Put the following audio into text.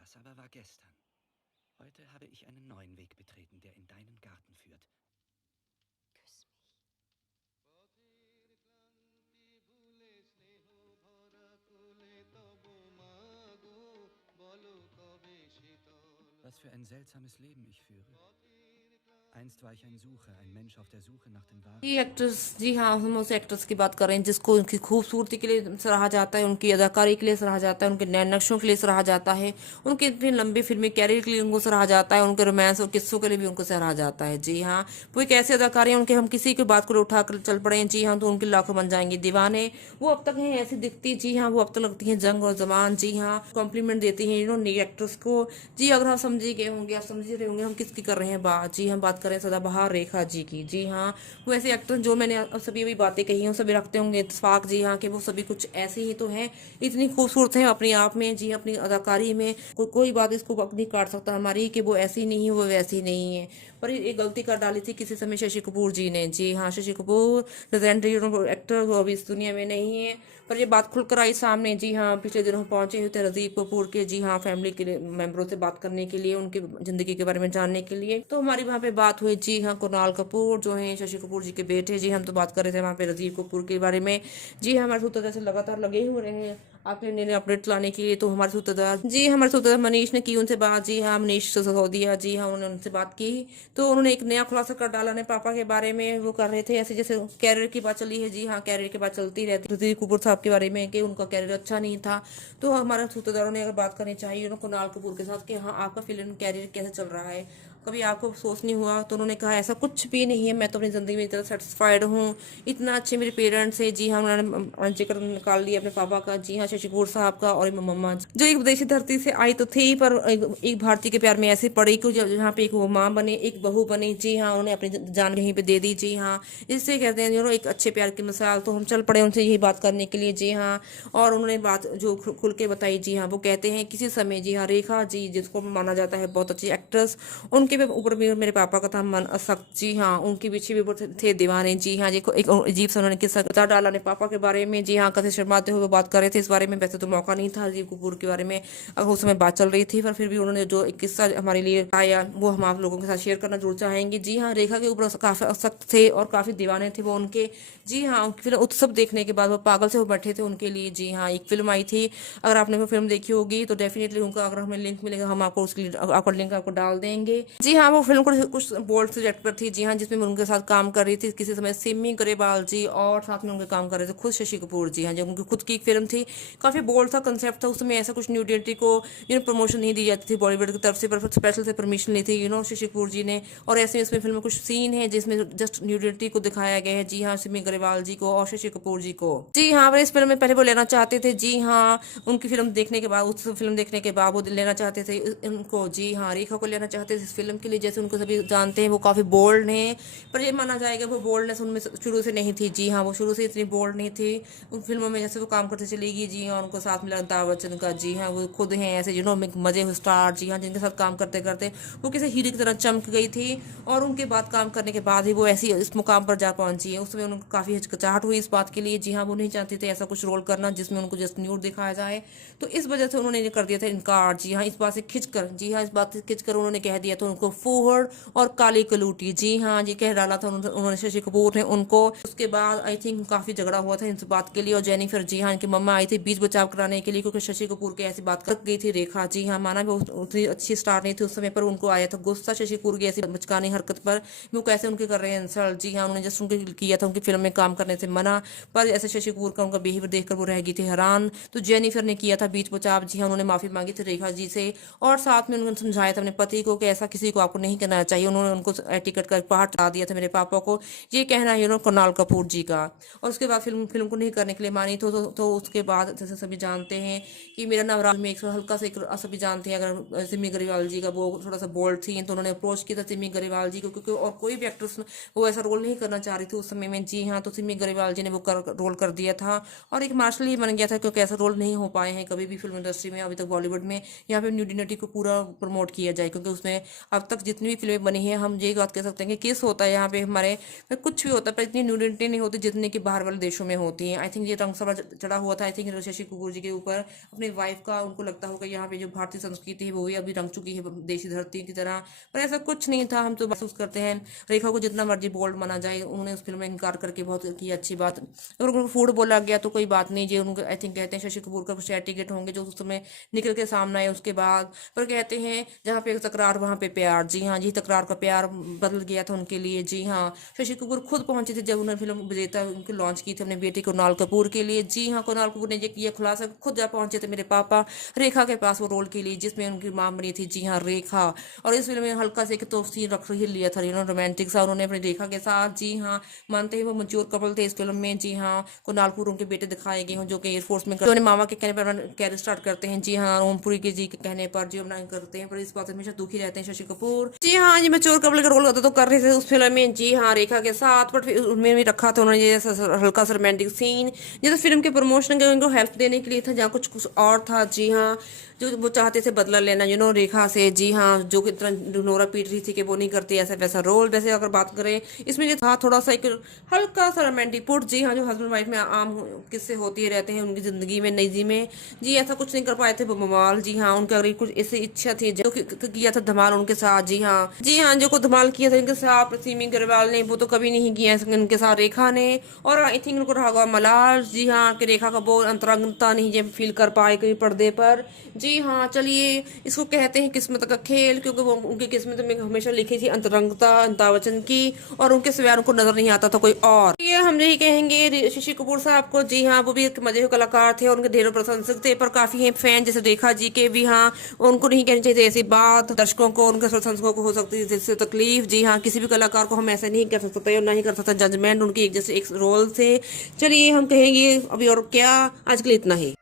Das aber war gestern. Heute habe ich einen neuen Weg betreten, der in deinen Garten führt. Küss mich. Was für ein seltsames Leben ich führe. Einst war ich ein Sucher, ein Mensch auf der Suche nach dem wahren ये Glück. Actress, जी हाँ, हम उस actress की बात कर रहे हैं जिसको उनकी खूबसूरती के लिए सराहा जाता है, उनकी अदाकारी के लिए सराहा जाता है, उनके नए नक्शों के लिए सराहा जाता है, उनके इतनी लंबी फिल्मी कैरियर के लिए उनको सराहा जाता है, उनके रोमांस और किस्सों के लिए भी उनको सराहा जाता है। जी हाँ, वो एक ऐसे अदाकारी हैं, उनके हम किसी की बात को उठा कर चल पड़े हैं, जी हाँ, तो उनके लाखों बन जाएंगे दीवाने। वो अब तक हैं ऐसी दिखती, जी हाँ, वो अब तक लगती हैं जंग और जमान। जी हाँ, कॉम्प्लीमेंट देती हैं नई एक्ट्रेस को। जी, अगर आप समझ ही गए होंगे, आप समझ ही रहे होंगे हम किसकी कर रहे हैं बात। जी, हम बात कर रहे हैं सदाबहार रेखा जी की। जी हाँ, वो ऐसे एक्टर जो मैंने सभी अभी बातें कही हैं सभी रखते होंगे इत्तेफाक। जी हाँ, कि वो सभी कुछ ऐसे ही तो हैं, इतनी खूबसूरत हैं अपनी आप में। जी, अपनी अदाकारी में कोई बात इसको नहीं काट सकता हमारी कि वो ऐसी नहीं है, वो वैसी नहीं है। पर ये गलती कर डाली थी किसी समय शशि कपूर जी ने। जी हाँ, शशि कपूर लेजेंडरी एक्टर वो अभी इस दुनिया में नहीं है, पर ये बात खुलकर आई सामने। जी हाँ, पिछले दिनों पहुंचे हुए थे राजीव कपूर के, जी हाँ, फैमिली के मेंबरों से बात करने के लिए, उनकी जिंदगी के बारे में जानने के लिए। तो हमारी वहाँ पे बात हुई। जी हाँ, कुणाल कपूर जो हैं शशि कपूर जी के बेटे। जी, हम तो बात कर रहे थे वहाँ पे राजीव कपूर के बारे में। जी, हमारे सूत्रधार से लगातार लगे हुए रहे हैं आपके नए नए अपडेट लाने के लिए। तो हमारे सूत्रधार मनीष ने की उनसे बात। जी हाँ, मनीष सिसोदिया, जी हाँ, उन्होंने उनसे बात की। तो उन्होंने एक नया खुलासा कर डाला ने पापा के बारे में। वो कर रहे थे ऐसे जैसे कैरियर की बात चली है। जी हाँ, कैरियर की बात चलती रहती रणधीर कपूर साहब के बारे में कि उनका कैरियर अच्छा नहीं था। तो हमारे सूत्रधारों ने अगर बात करनी चाहिए कुणाल कपूर के साथ कि हाँ, आपका फिल्म कैरियर कैसे चल रहा है, कभी आपको अफसोस नहीं हुआ? तो उन्होंने कहा ऐसा कुछ भी नहीं है, मैं तो अपनी ज़िंदगी में इतना सेटिस्फाइड हूँ, इतना अच्छे मेरे पेरेंट्स हैं। जी हाँ, उन्होंने जिक्र निकाल लिया अपने पापा का। जी हाँ, शशि कपूर साहब का और मम्मा जो एक विदेशी धरती से आई तो थी, पर एक भारतीय के प्यार में ऐसे पड़ी कि जहाँ पे एक वो माँ बने, एक बहू बनी। जी हाँ, उन्होंने अपनी जान कहीं पे दे दी। जी हाँ, इससे कहते हैं एक अच्छे प्यार की मिसाल। तो हम चल पड़े उनसे यही बात करने के लिए। जी हाँ, और उन्होंने बात जो खुल के बताई। जी हाँ, वो कहते हैं किसी समय, जी हाँ, रेखा जी जिसको माना जाता है बहुत अच्छी एक्ट्रेस, उनके भी ऊपर भी मेरे पापा का था मन असक्त। जी हाँ, उनके पीछे भी बहुत थे दीवाने। जी हाँ, जी एक अजीब सा उन्होंने किस्सा बता डाला अपने पापा के बारे में। जी हाँ, कैसे शर्माते हुए बात कर रहे थे इस बारे में। वैसे तो मौका नहीं था अजीब कपूर के बारे में, उस समय बात चल रही थी, पर फिर भी उन्होंने जो एक किस्सा हमारे लिए आया वो हम आप लोगों के साथ शेयर करना जरूर चाहेंगे। जी हाँ, रेखा के ऊपर काफी असक्त थे और काफी दीवाने थे वो उनके। जी हाँ, उनकी फिल्म उत्सव देखने के बाद वो पागल से हो बैठे थे उनके लिए। जी हाँ, एक फिल्म आई थी, अगर आपने वो फिल्म देखी होगी तो डेफिनेटली उनका अगर हमें लिंक मिलेगा हम आपको उसकी आपका लिंक आपको डाल देंगे। जी हाँ, वो फिल्म कुछ बोल्ड सब्जेक्ट पर थी। जी हाँ, जिसमें उनके साथ काम कर रही थी किसी समय सिमी ग्रेवाल जी, और साथ में उनके काम कर रहे थे खुद शशि कपूर। जी हाँ, जो उनकी खुद की एक फिल्म थी, काफी बोल्ड सा कंसेप्ट था। उसमें ऐसा कुछ न्यूडिटी को प्रमोशन नहीं दी जाती थी बॉलीवुड की तरफ से, पर स्पेशल से परमिशन ली थी शशि कपूर जी ने। और ऐसे इसमें फिल्म में कुछ सीन है जिसमें जस्ट न्यूडिटी को दिखाया गया है। जी हाँ, सिमी ग्रेवाल जी को और शशि कपूर जी को। जी हाँ, इस फिल्म में पहले वो लेना चाहते थे। जी हाँ, उनकी फिल्म देखने के बाद, उस फिल्म देखने के बाद वो लेना चाहते थे उनको। जी हाँ, रेखा को लेना चाहते थे इस फिल्म के लिए। जैसे उनको सभी जानते हैं वो काफ़ी बोल्ड हैं, पर ये माना जाएगा वो बोल्डनेस उनमें शुरू से नहीं थी। जी हाँ, वो शुरू से इतनी बोल्ड नहीं थी उन फिल्मों में जैसे वो काम करते चली गई। जी हाँ, उनको साथ मिला अमिताभ बच्चन का। जी हाँ, वो खुद हैं ऐसे मजे स्टार। जी हाँ, जिनके साथ काम करते करते वो किसी हीरो की तरह चमक गई थी, और उनके बाद काम करने के बाद ही वो ऐसी इस मुकाम पर जा पहुंची है। उसमें उनको काफ़ी हिचकिचाहट हुई इस बात के लिए। जी हाँ, वो नहीं चाहती थी ऐसा कुछ रोल करना जिसमें उनको जस्ट न्यूड दिखाया जाए, तो इस वजह से उन्होंने ये कर दिया था इनकार। जी हाँ, इस बात से खिंचकर, जी हाँ, इस बात से खिंचकर उन्होंने कह दिया था उनको फूहड़ और काली कलूटी। जी हाँ, ये कह डाला था उन्होंने शशि कपूर ने उनको। उसके बाद आई थिंक काफी झगड़ा हुआ था इस बात के लिए, और जेनिफर, जी हाँ, इनकी मम्मा आई थी बीच बचाव कराने के लिए, क्योंकि शशि कपूर की ऐसी बात कर गई थी रेखा। जी हाँ, माना भी उतनी अच्छी स्टार नहीं थी उस समय, पर उनको आया था गुस्सा शशि कपूर की ऐसी बचकानी हरकत पर। वो कैसे उनके कर रहे हैं इंसल्ट। जी हाँ, उन्होंने जस्ट उनके किया था उनकी फिल्म में काम करने से मना, पर ऐसे शशि कपूर का उनका बिहेवियर देखकर वो रह गई थी हैरान। तो जेनिफर ने किया था बीच बचाव। जी हाँ, उन्होंने माफी मांगी थी रेखा जी से, और साथ में उन्होंने समझाया था अपने पति को कि ऐसा किसी को आपको नहीं कहना चाहिए। उन्होंने उनको टिकट का पहाड़ चढ़ा दिया था मेरे पापा को, ये कहना है कुणाल कपूर जी का। और उसके बाद फिल्म को नहीं करने के लिए मानी। तो उसके बाद जैसे सभी जानते हैं कि मेरा नवराज में एक हल्का सा एक सभी जानते हैं, अगर सिमी ग्रेवाल जी का वो थोड़ा सा बोल्ड थी, तो उन्होंने अप्रोच किया था सिमी ग्रेवाल जी को, क्योंकि और कोई भी एक्ट्रेस वो ऐसा रोल नहीं करना चाह रही थी उस समय में। जी हाँ, तो सिमी ग्रेवाल जी ने वो रोल कर दिया था, और एक मार्शल ही बन गया था, क्योंकि ऐसा रोल नहीं हो पाए हैं कभी भी फिल्म इंडस्ट्री में अभी तक बॉलीवुड में यहाँ पे न्यूडिनिटी को पूरा प्रमोट किया जाए, क्योंकि उसमें अब तक जितनी भी फिल्में बनी हैं हम ये बात कह सकते हैं कि किस होता है यहाँ पे हमारे कुछ भी होता है, पर इतनी न्यूडिटी नहीं होती जितनी कि बाहर वाले देशों में होती है। आई थिंक ये रंग सभा चढ़ा हुआ था आई थिंक शशि कपूर जी के ऊपर अपनी वाइफ का। उनको लगता होगा यहाँ पे जो भारतीय संस्कृति है वो भी अभी रंग चुकी है देशी धरती की तरह, पर ऐसा कुछ नहीं था। हम तो महसूस करते हैं रेखा को जितना मर्जी बोल्ड माना जाए, उन्होंने उस फिल्म में इनकार करके बहुत की अच्छी बात। अगर उनको फूड बोला गया तो कोई बात नहीं जी, उनको आई थिंक कहते हैं शशि कपूर का शेयर टिकट होंगे जो उस समय निकल के सामने आए उसके बाद। पर कहते हैं जहाँ पे तकरार वहाँ पे प्यार। जी हाँ जी, तकरार का प्यार बदल गया था उनके लिए। जी हाँ, शशि कपूर खुद पहुंचे थे जब उन्होंने फिल्म विजेता उनकी लॉन्च की थी अपने बेटे कुणाल कपूर के लिए। जी हाँ, कुणाल कपूर ने ये खुलासा खुद जा पहुंचे थे मेरे पापा रेखा के पास वो रोल के लिए जिसमें उनकी मां बनी थी। जी हाँ, रेखा। और इस फिल्म में हल्का से एक तो सीन रख ही लिया था रोमांटिक सा उन्होंने अपनी रेखा के साथ। जी हाँ, मानते हैं वो मैच्योर कपल थे इस फिल्म में। जी हाँ, कुणाल कपूर उनके बेटे दिखाए गए हैं जो कि एयरफोर्स में उन्हें मामा के कहने पर कैरियर स्टार्ट करते हैं। जी हाँ, ओमपुरी के जी के कहने पर जो अपना करते हैं, पर इस बात से हमेशा दुखी रहते हैं शशि कपूर। जी हाँ, ये मैच्योर कपल का रोल होता तो कर रहे थे उस फिल्म में। जी हाँ, रेखा के साथ, बट उनमें भी रखा था उन्होंने ये हल्का सा रोमांटिक सीन जैसे फिल्म के प्रमोशन के उनको हेल्प देने के लिए था, जहाँ कुछ और था। जी हाँ, जो वो चाहते थे बदला लेना रेखा से। जी हाँ, जो कि इतना नोरा पीट रही थी कि वो नहीं करती ऐसा वैसा रोल। वैसे अगर बात करें इसमें ये था थोड़ा सा एक हल्का सा रोमांटिक पुट। जी हाँ, जो हस्बैंड वाइफ में आम किस्से होते रहते हैं उनकी जिंदगी में निजी में। जी ऐसा कुछ नहीं कर पाए थे बवाल। जी हाँ, उनका अगर कुछ ऐसी इच्छा थी जो किया था धमाल उनके साथ। जी हाँ, जी हाँ, जो को धमाल किया था इनके साथ सिमी ग्रेवाल ने वो तो कभी नहीं किया इनके साथ रेखा ने। और आई थिंक उनको रहा मलाल। जी हाँ, कि रेखा का वो अंतरंगता नहीं जब फील कर पाए कहीं पर्दे पर। जी हाँ, चलिए इसको कहते हैं किस्मत का खेल, क्योंकि वो उनकी किस्मत में हमेशा लिखी थी अंतरंगता अमिताभ बच्चन की, और उनके सिवाय उनको नजर नहीं आता था कोई और। ये हम यही कहेंगे शशि कपूर साहब को। जी हाँ, वो भी एक मजे के कलाकार थे, उनके ढेरों प्रशंसक थे, पर काफी हैं फैन जैसे रेखा जी के भी। हाँ, उनको नहीं कहनी चाहिए ऐसी बात, दर्शकों को उनके प्रशंसकों को हो सकती है जिससे तकलीफ। जी हाँ, किसी भी कलाकार को हम ऐसे नहीं कर सकते और ना ही कर सकता जजमेंट उनकी एक जैसे एक रोल से। चलिए हम कहेंगे अभी और क्या, आज के लिए इतना ही।